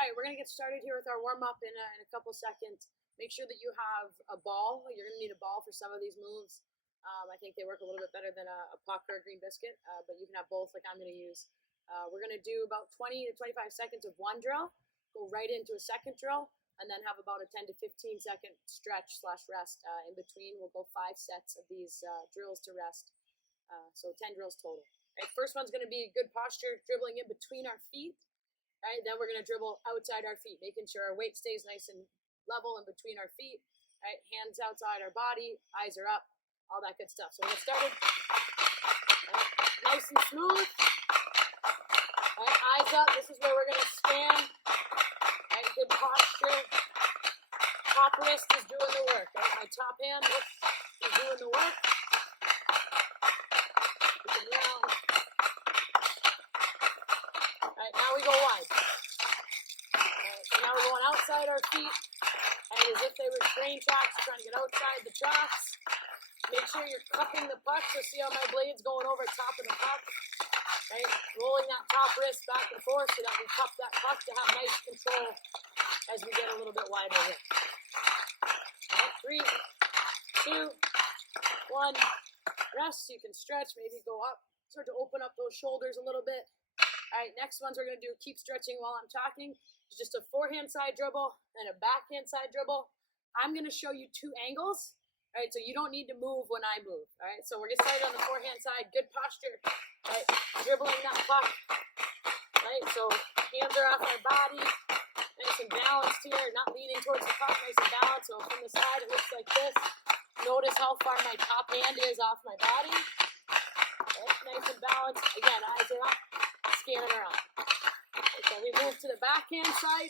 All right, we're going to get started here with our warm-up in a couple seconds. Make sure that you have a ball. You're going to need a ball for some of these moves. I think they work a little bit better than a puck or a green biscuit, but you can have both like I'm going to use. We're going to do about 20 to 25 seconds of one drill, go right into a second drill, and then have about a 10 to 15 second stretch / rest in between. We'll go 5 sets of these drills to rest, so 10 drills total. All right, first one's going to be good posture, dribbling in between our feet. All right, then we're going to dribble outside our feet, making sure our weight stays nice and level in between our feet. All right, hands outside our body, eyes are up, all that good stuff. So we'll get started. All right, nice and smooth. All right, eyes up. This is where we're going to scan. All right, good posture. Top wrist is doing the work. All right, my top hand is doing the work. Looking round. All right, now we go wide. So now we're going outside our feet, and as if they were train tracks, you're trying to get outside the tracks. Make sure you're cupping the puck, so see how my blade's going over top of the puck, right? Rolling that top wrist back and forth so that we cup that puck to have nice control as we get a little bit wider here. All right, 3, 2, 1, rest. You can stretch, maybe go up, start to open up those shoulders a little bit. All right, next ones we're going to do, keep stretching while I'm talking. It's just a forehand side dribble and a backhand side dribble. I'm going to show you 2 angles. All right, so you don't need to move when I move. All right, so we're getting started on the forehand side. Good posture. All right, dribbling that puck. Right, so hands are off my body. Nice and balanced here, not leaning towards the puck. Nice and balanced. So from the side, it looks like this. Notice how far my top hand is off my body. Right, nice and balanced. Again, eyes are up. Scanning around. Okay, so we move to the backhand side.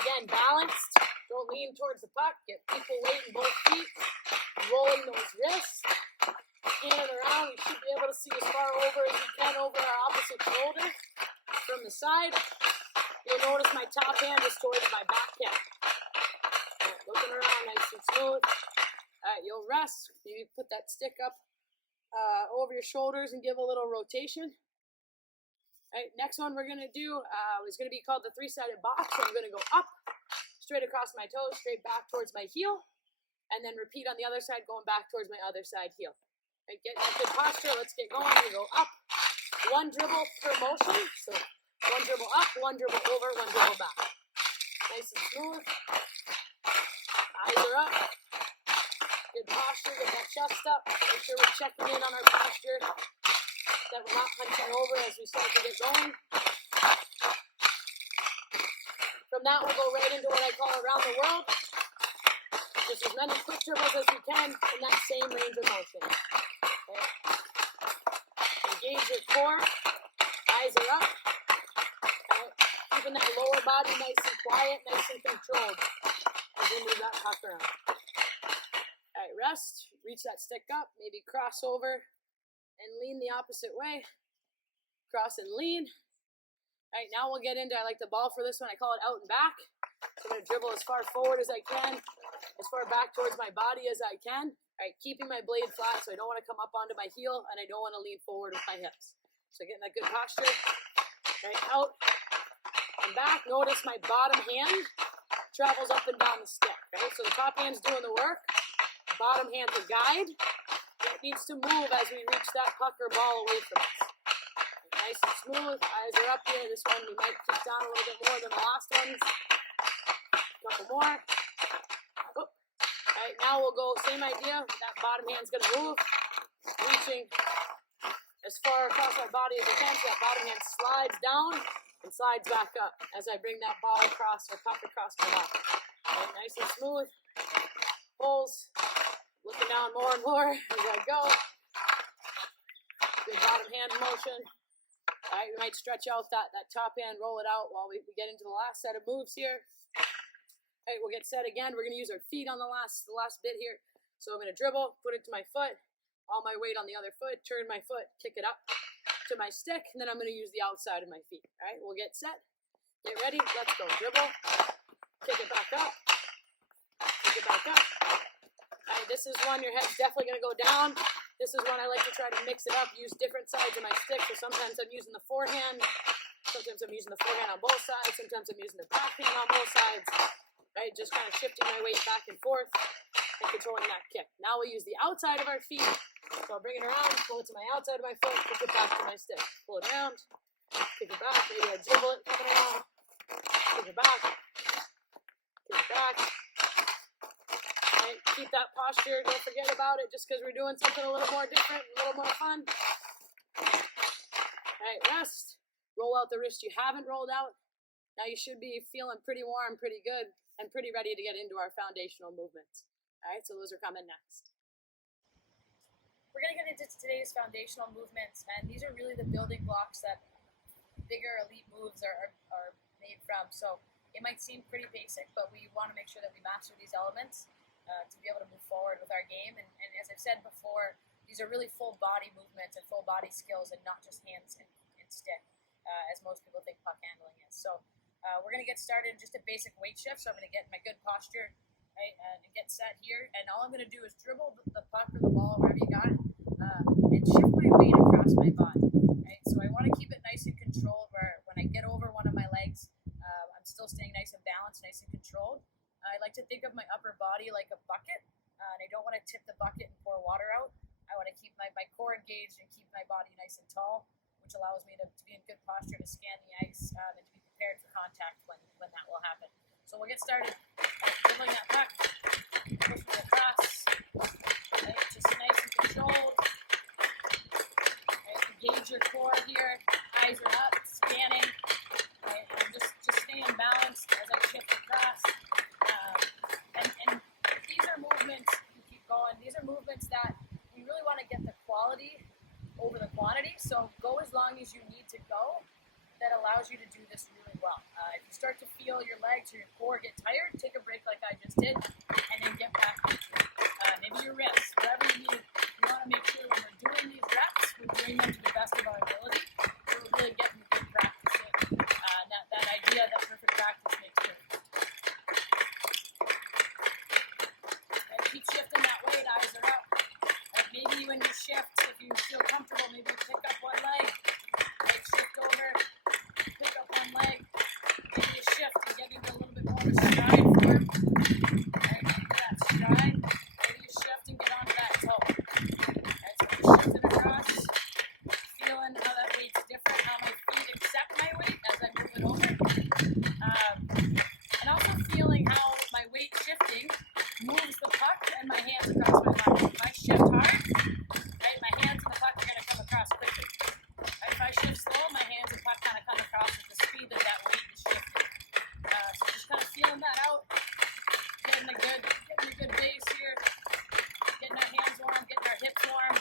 Again, balanced. Don't lean towards the puck. Get equal weight in both feet. Rolling those wrists. Scanning around. We should be able to see as far over as we can over our opposite shoulder. From the side, you'll notice my top hand is towards my backhand. Right, looking around nice and smooth. All right, you'll rest. Maybe put that stick up over your shoulders and give a little rotation. All right, next one we're going to do is going to be called the 3-sided box. So I'm going to go up, straight across my toes, straight back towards my heel, and then repeat on the other side, going back towards my other side heel. All right, get that good posture. Let's get going. We go up, 1 dribble per motion. So 1 dribble up, 1 dribble over, 1 dribble back. Nice and smooth. Eyes are up. Good posture. Get that chest up. Make sure we're checking in on our posture, that we're not punching over as we start to get going. From that, we'll go right into what I call around the world. Just as many quick dribbles as we can in that same range of motion. Okay. Engage your core. Eyes are up. Okay. Keeping that lower body nice and quiet, nice and controlled as we move that puck around. All right, rest. Reach that stick up. Maybe cross over and lean the opposite way. Cross and lean. All right, now we'll get into, I like the ball for this one. I call it out and back. So I'm going to dribble as far forward as I can, as far back towards my body as I can. All right, keeping my blade flat so I don't want to come up onto my heel and I don't want to lean forward with my hips. So getting that good posture. All right, out and back. Notice my bottom hand travels up and down the stick. Okay, so the top hand's doing the work. Bottom hand's a guide. It needs to move as we reach that puck or ball away from us. Nice and smooth. Eyes are up here. This one we might kick down a little bit more than the last ones. A couple more. Oh. All right, now we'll go same idea. That bottom hand's going to move. Reaching as far across my body as I can. So that bottom hand slides down and slides back up as I bring that ball across or puck across my body. All right, nice and smooth. Pulls. Looking down more and more as I go. Good bottom hand motion. All right, we might stretch out that top hand, roll it out while we get into the last set of moves here. All right, we'll get set again. We're going to use our feet on the last bit here. So I'm going to dribble, put it to my foot, all my weight on the other foot, turn my foot, kick it up to my stick, and then I'm going to use the outside of my feet. All right, we'll get set. Get ready. Let's go. Dribble. Kick it back up. Kick it back up. All right, this is one your head's definitely going to go down. This is one I like to try to mix it up, use different sides of my stick. So sometimes I'm using the forehand Sometimes I'm using the forehand on both sides. Sometimes I'm using the backhand on both sides. Right, just kind of shifting my weight back and forth and controlling that kick. Now we use the outside of our feet. So I'll bring it around, pull it to my outside of my foot, kick it back to my stick. Pull it around, kick it back. Maybe I dribble it coming along. Kick it back. Kick it back. Right, keep that posture. Don't forget about it just because we're doing something a little more different, a little more fun. All right, rest. Roll out the wrist you haven't rolled out. Now you should be feeling pretty warm, pretty good, and pretty ready to get into our foundational movements. All right, so those are coming next. We're going to get into today's foundational movements, and these are really the building blocks that bigger elite moves are made from. So it might seem pretty basic, but we want to make sure that we master these elements to be able to move forward with our game. And as I've said before, these are really full body movements and full body skills and not just hands and stick, as most people think puck handling is. So we're going to get started in just a basic weight shift. So I'm going to get in my good posture, right, and get set here. And all I'm going to do is dribble the puck or the ball, wherever you got it, and shift my weight across my body. Right? So I want to keep it nice and controlled where when I get over one of my legs, I'm still staying nice and balanced, nice and controlled. I like to think of my upper body like a bucket, and I don't want to tip the bucket and pour water out. I want to keep my core engaged and keep my body nice and tall, which allows me to be in good posture to scan the ice and to be prepared for contact when that will happen. So we'll get started dribbling that puck, pushing it across, right, just nice and controlled. Right, engage your core here, eyes are up, scanning, right, and just staying balanced as I shift across. And these are movements, you keep going, these are movements that we really want to get the quality over the quantity, so go as long as you need to go. That allows you to do this really well. If you start to feel your legs or your core get tired, take a break like I just did, and then get back. Maybe your wrists, whatever you need. You want to make sure when we're doing these reps, we're doing them to the best of our ability, so we're really getting good practice in. That idea that perfect practice makes perfect. And keep shifting that weight, eyes are up. Maybe when you shift, if you feel comfortable, maybe you pick up one leg, right, shift over, pick up one leg, maybe you shift and get into a little bit more of a stride form, right, into that stride, maybe you shift and get onto that toe, right, so we're shifting across, feeling how that weight's different, how my feet accept my weight as I move it over, and also feeling how my weight shifting moves the puck and my hands across my body. If I shift hard, right, my hands and the puck are going to come across quickly. Right, if I shift slow, my hands and puck kind of come across with the speed that weight is shifting. So just kind of feeling that out, getting a good base here, getting our hands warm, getting our hips warm.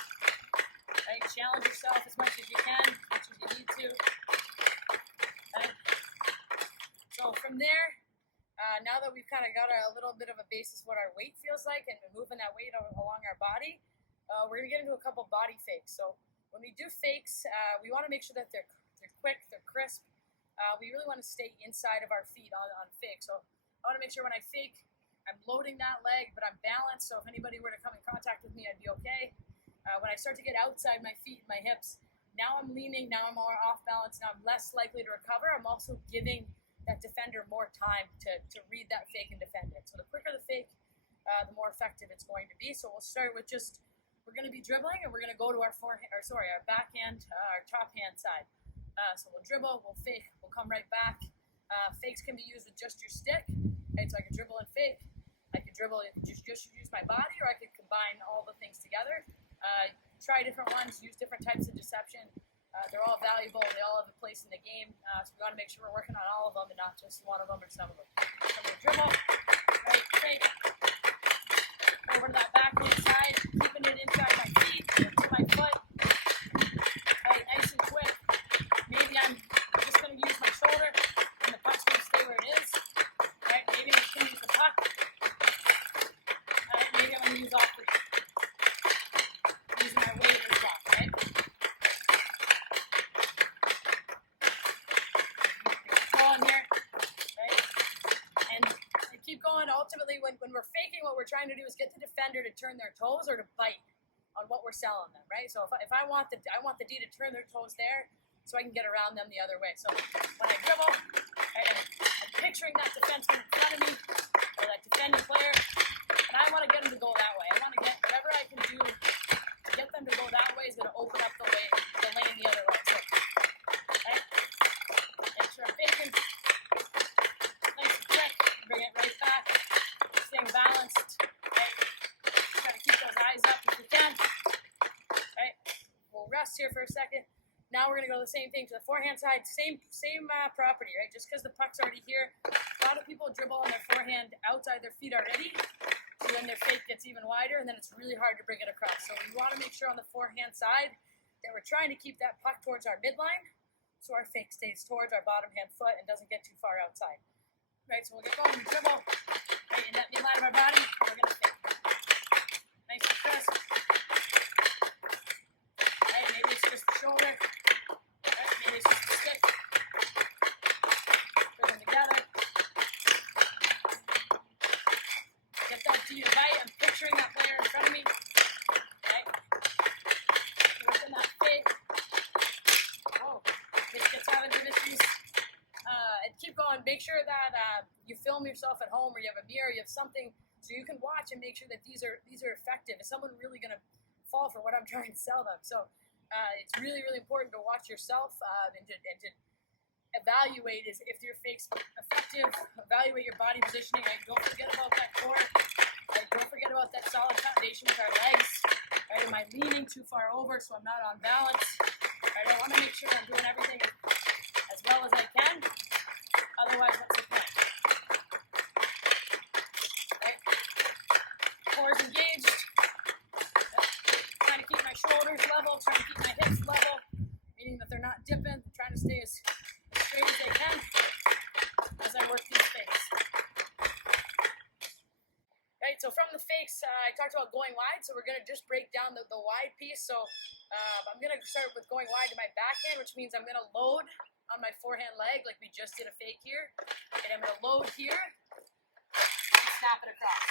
Right, challenge yourself as much as you can, as much as you need to. Right. So from there, now that we've kind of got a little bit of a basis what our weight feels like and moving that weight along our body, we're going to get into a couple body fakes. So when we do fakes, we want to make sure that they're quick, they're crisp. We really want to stay inside of our feet on fake. So I want to make sure when I fake, I'm loading that leg, but I'm balanced. So if anybody were to come in contact with me, I'd be okay. When I start to get outside my feet and my hips, now I'm leaning, now I'm more off balance, now I'm less likely to recover. I'm also giving that defender more time to read that fake and defend it. So the quicker the fake, the more effective it's going to be. So we'll start with we're going to be dribbling, and we're going to go to our backhand, our top hand side. So we'll dribble, we'll fake, we'll come right back. Fakes can be used with just your stick, right? So I can dribble and fake. I can dribble and just use my body, or I could combine all the things together. Try different ones, use different types of deception. They're all valuable. They all have a place in the game. So we want to make sure we're working on all of them and not just one of them or some of them. So I'm going to dribble, right, fake, over to that backhand side, keeping it inside my feet, to my foot. Right, nice and quick. Maybe I'm just going to use my shoulder, and the puck's going to stay where it is. Right, maybe I'm just going to use the puck. Right, maybe I'm going to use all three. Using my weight as well, right? Keep going. Ultimately, when we're faking, what we're trying to do is get the defender to turn their toes or to bite on what we're selling them, right? So if I want the D to turn their toes there, so I can get around them the other way. So when I dribble, right, I'm picturing that defenseman in front of me, or that defending player, and I want to get them to go that way. I want to get whatever I can do to get them to go that way is going to open up the lane the other way. So, right, make sure I'm faking, nice and quick, bring it right back, staying balanced, right, try to keep those eyes up if you can, right, we'll rest here for a second. Now we're going to go the same thing to the forehand side, same property, right? Just because the puck's already here, a lot of people dribble on their forehand outside their feet already, so then their fake gets even wider, and then it's really hard to bring it across. So we want to make sure on the forehand side that we're trying to keep that puck towards our midline, so our fake stays towards our bottom hand foot and doesn't get too far outside. Right, so we'll get going, we dribble, right, in that midline of our body, we're going to fake. Nice and crisp. Right, maybe it's just the shoulder. Maybe it's just a stick. Put them together. Get that to your right. I'm picturing that player in front of me. Right? Working that fake. Oh, pitch gets out into issues. And keep going. Make sure that you film yourself at home, or you have a mirror, you have something so you can watch and make sure that these are effective. Is someone really going to fall for what I'm trying to sell them? So it's really, really important to watch yourself and to evaluate if your fake's effective. Evaluate your body positioning. Right? Don't forget about that core. Right? Don't forget about that solid foundation with our legs. Right? Am I leaning too far over so I'm not on balance? Right? I want to make sure I'm doing everything as well as I can. Otherwise, what's the point? Right? Core's engaged. Trying to keep my shoulders level, trying to keep my hips level, meaning that they're not dipping, trying to stay as straight as they can as I work these fakes. Right, so from the fakes, I talked about going wide, so we're going to just break down the wide piece. So I'm going to start with going wide to my backhand, which means I'm going to load on my forehand leg like we just did a fake here. And I'm going to load here and snap it across.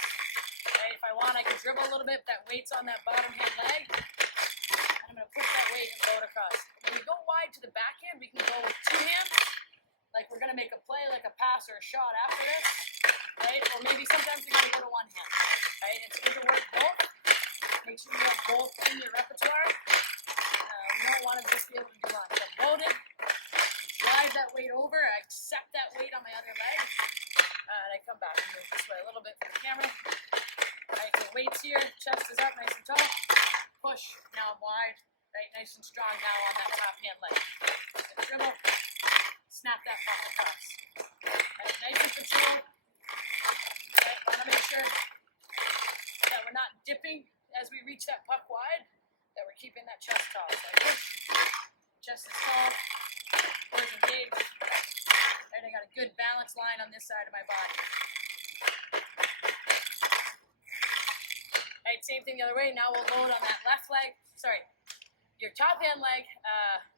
Right, if I want, I can dribble a little bit, that weight's on that bottom hand leg. And I'm going to push that weight and load across. When we go wide to the backhand, we can go with two hands. Like we're going to make a play, like a pass or a shot after this. Right, or maybe sometimes we got to go to one hand. Right, it's good to work both. Make sure you have both in your repertoire. We don't want to just be able to do one. So I'm loaded. Drive that weight over. I accept that weight on my other leg. And I come back and move this way a little bit for the camera. Alright, so weight's here, chest is up nice and tall. Push, now I'm wide. Right, nice and strong now on that top hand leg. And dribble, snap that puck across. Right, nice and controlled. Right, want to make sure that we're not dipping as we reach that puck wide, that we're keeping that chest tall. So I push, chest is tall, core's engaged. Right, I got a good balance line on this side of my body. Right, same thing the other way. Now we'll load on that left leg. Sorry, your top hand leg.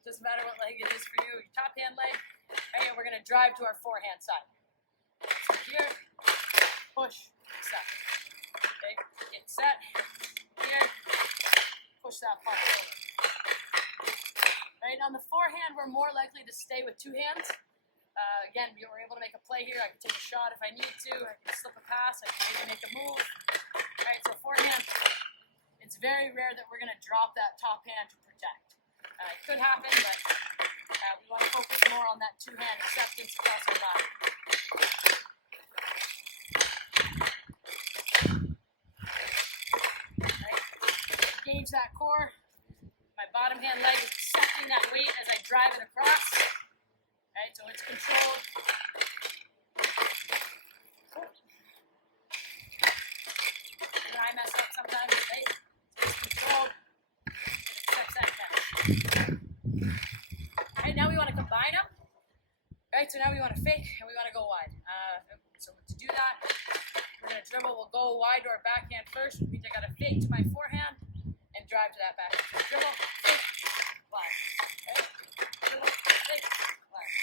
Doesn't matter what leg it is for you. Your top hand leg. Right, and we're gonna drive to our forehand side. So here, push, set. Okay, get set. Here, push that puck over. Right, on the forehand, we're more likely to stay with two hands. Again, we were able to make a play here. I can take a shot if I need to. I can slip a pass. I can maybe make a move. All right, so forehand, it's very rare that we're going to drop that top hand to protect. It could happen, but we want to focus more on that two-hand acceptance across our body. All right, engage that core. My bottom hand leg is accepting that weight as I drive it across. All right, so it's controlled. I mess up sometimes, right? It's controlled. It accepts that catch. Alright, now we want to combine them. Right, so now we want to fake and we want to go wide. So to do that, we're going to dribble. We'll go wide to our backhand first, which means I got to fake to my forehand and drive to that backhand. So dribble, fake, wide. Okay? Dribble, fake, wide.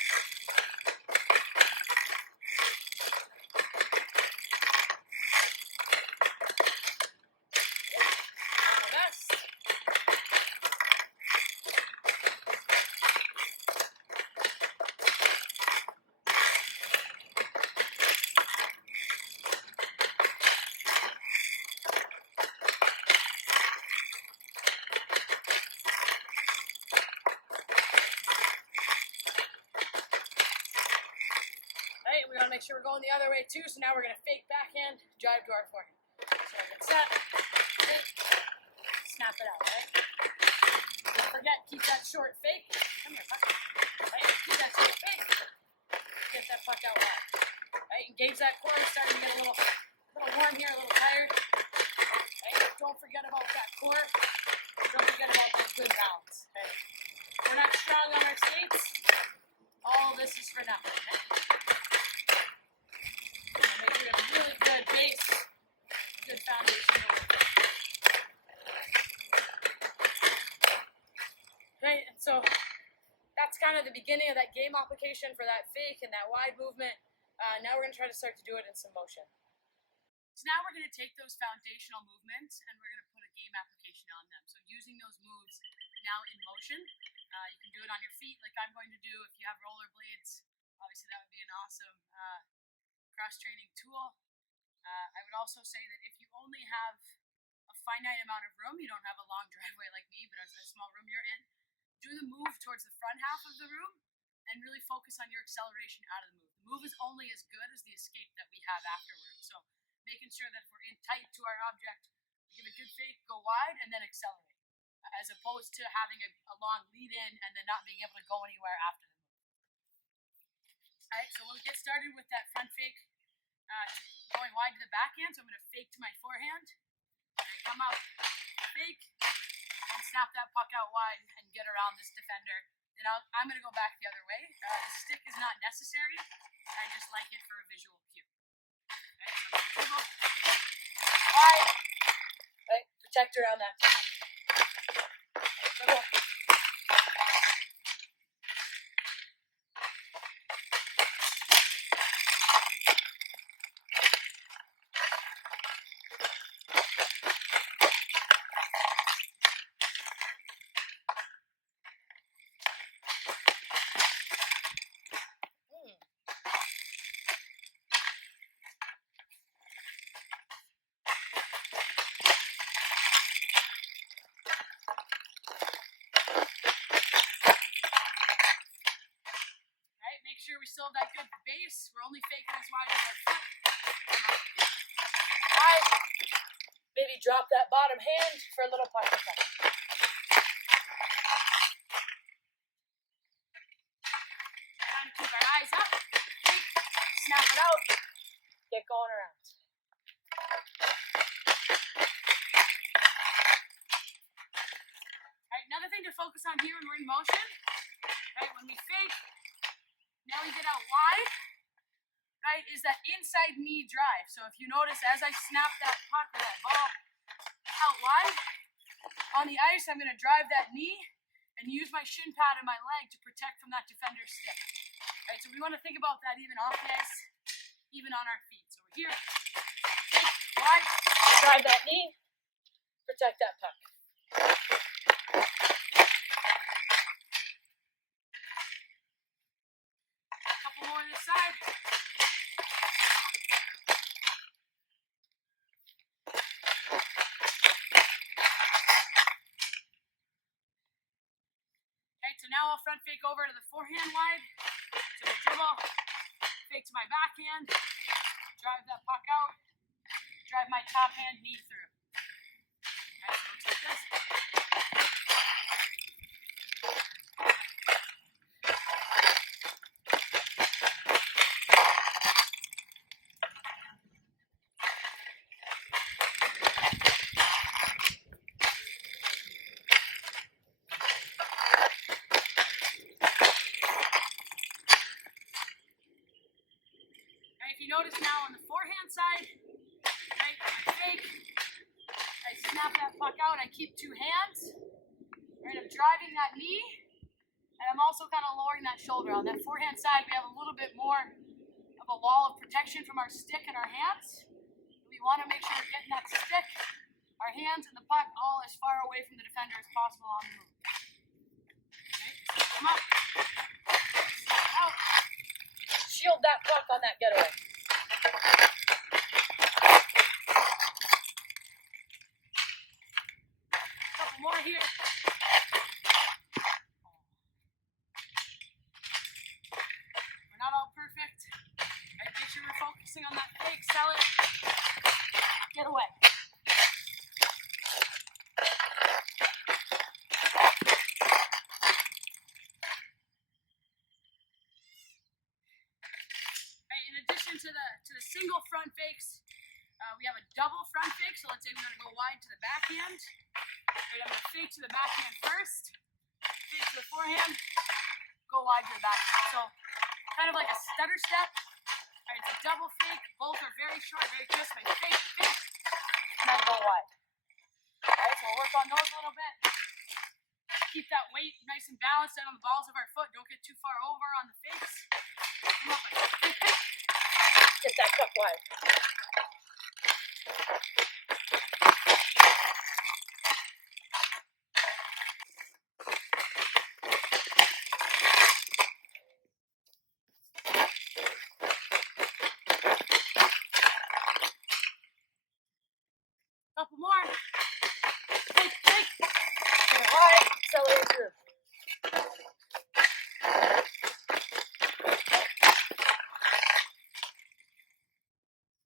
want to make sure we're going the other way too. So now we're going to fake backhand, drive to our forehand. So get set, fake, snap it out, right? Don't forget, keep that short fake. Come here, puck. Right? Keep that short fake. Get that puck out wide. Right? Engage that core. Starting to get a little warm here, a little tired. Right? Don't forget about that core. Don't forget about that good balance. Okay? We're not strong on our skates. All this is for nothing. Okay? Make sure you have a really good base, good foundation to work with. Right, and so that's kind of the beginning of that game application for that fake and that wide movement. Now we're going to try to start to do it in some motion. So now we're going to take those foundational movements and we're going to put a game application on them. So using those moves now in motion, you can do it on your feet like I'm going to do. If you have rollerblades, obviously that would be an awesome cross-training tool. I would also say that if you only have a finite amount of room, you don't have a long driveway like me, but a small room you're in, do the move towards the front half of the room and really focus on your acceleration out of the move. The move is only as good as the escape that we have afterwards. So making sure that if we're in tight to our object, we give a good fake, go wide, and then accelerate, as opposed to having a long lead in and then not being able to go anywhere after the move. All right, so we'll get started with that front fake, going wide to the backhand. So I'm going to fake to my forehand, and come out, fake, and snap that puck out wide and get around this defender. Then I'm going to go back the other way. The stick is not necessary. I just like it for a visual cue. Okay, so dribble, wide, right, protect around that defender. Dribble. Make sure we still have that good base. We're only faking as wide as our foot. Wide. Maybe drop that bottom hand for a little puck attack. Trying to keep our eyes up. Snap it out. Get going around. Alright, another thing to focus on here when we're in motion, right, when we fake, now we get out wide, right, is that inside knee drive. So if you notice, as I snap that puck or that ball out wide, on the ice, I'm going to drive that knee and use my shin pad and my leg to protect from that defender's stick. Right, so we want to think about that even off the ice, even on our feet. So we're here, wide, drive that knee, protect that puck. More on this side. Okay, so now I'll front fake over to the forehand wide. So we'll dribble, fake to my backhand, drive that puck out, drive my top hand knee through. Okay, so we'll take this. If you notice now on the forehand side, right, I fake, I snap that puck out, I keep two hands, right, I'm driving that knee, and I'm also kind of lowering that shoulder. On that forehand side, we have a little bit more of a wall of protection from our stick and our hands. We want to make sure we're getting that stick, our hands, and the puck all as far away from the defender as possible on the move. Okay, so come up, snap out, shield that puck on that getaway. Couple more here. We're not all perfect. Right, to the single front fakes. We have a double front fake, so let's say we're going to go wide to the backhand. Right, I'm going to fake to the backhand first, fake to the forehand, go wide to the backhand. So kind of like a stutter step. All right, it's a double fake. Both are very short, very crisp. I fake, and I go wide. All right, so we'll work on those a little bit. Keep that weight nice and balanced out on the balls of our foot. Don't get too far over on the fakes. Come up like fake. Get that cup wide. Couple more. Fake. Get it wide. Accelerate through.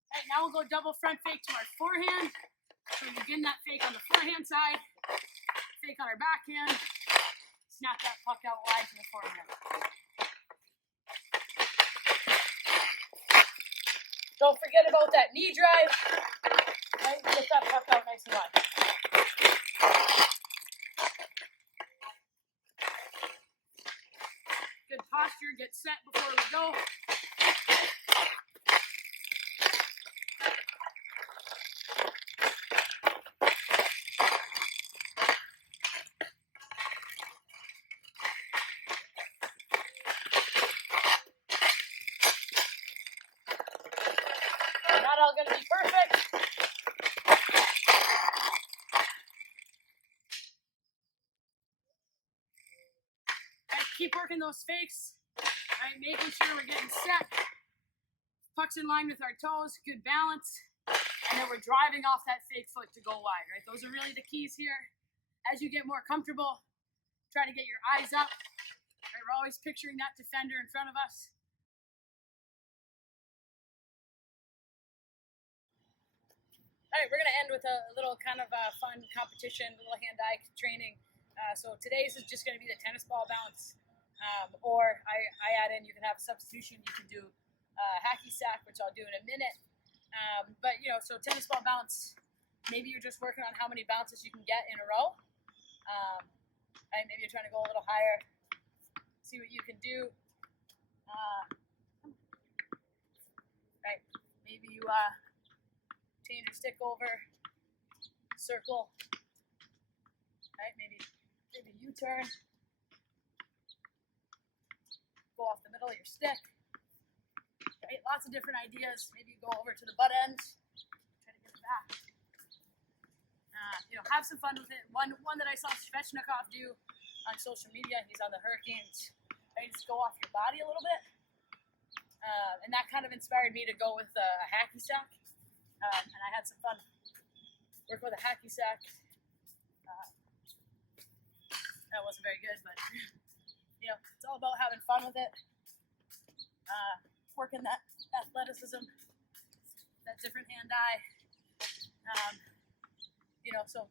Alright, now we'll go double front fake to our forehand. So we begin that fake on the forehand side. Fake on our backhand. Snap that puck out wide to the forehand. Don't forget about that knee drive. Right, get that puck out nice and wide. Good posture, get set before we go. Not all gonna be perfect. Keep working those fakes, right? Making sure we're getting set. Pucks in line with our toes, good balance. And then we're driving off that fake foot to go wide, right? Those are really the keys here. As you get more comfortable, try to get your eyes up. Right? We're always picturing that defender in front of us. All right, we're gonna end with a little kind of fun competition, a little hand-eye training. So today's is just gonna be the tennis ball bounce. Or I add in, you can have a substitution, you can do hacky sack, which I'll do in a minute. But you know, so tennis ball bounce, maybe you're just working on how many bounces you can get in a row. Right, maybe you're trying to go a little higher, see what you can do. Right, maybe you change your stick over, circle. Right, maybe U-turn. Go off the middle of your stick. Right, lots of different ideas. Maybe you go over to the butt end, try to get it back. You know, have some fun with it. One that I saw Svechnikov do on social media. He's on the Hurricanes. Right, just go off your body a little bit, and that kind of inspired me to go with a hacky sack. And I had some fun working with a hacky sack. That wasn't very good, but you know, it's all about having fun with it. Working that athleticism, that different hand-eye. You know, so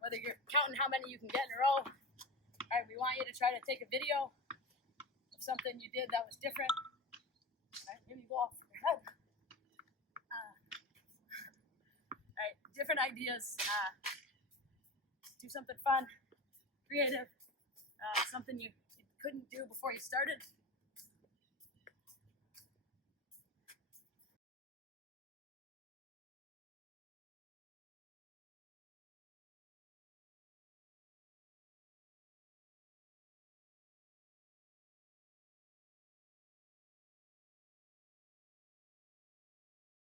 whether you're counting how many you can get in a row, all right, we want you to try to take a video of something you did that was different. All right, maybe go off your head. All right, different ideas. Do something fun, creative, something you couldn't do before you started.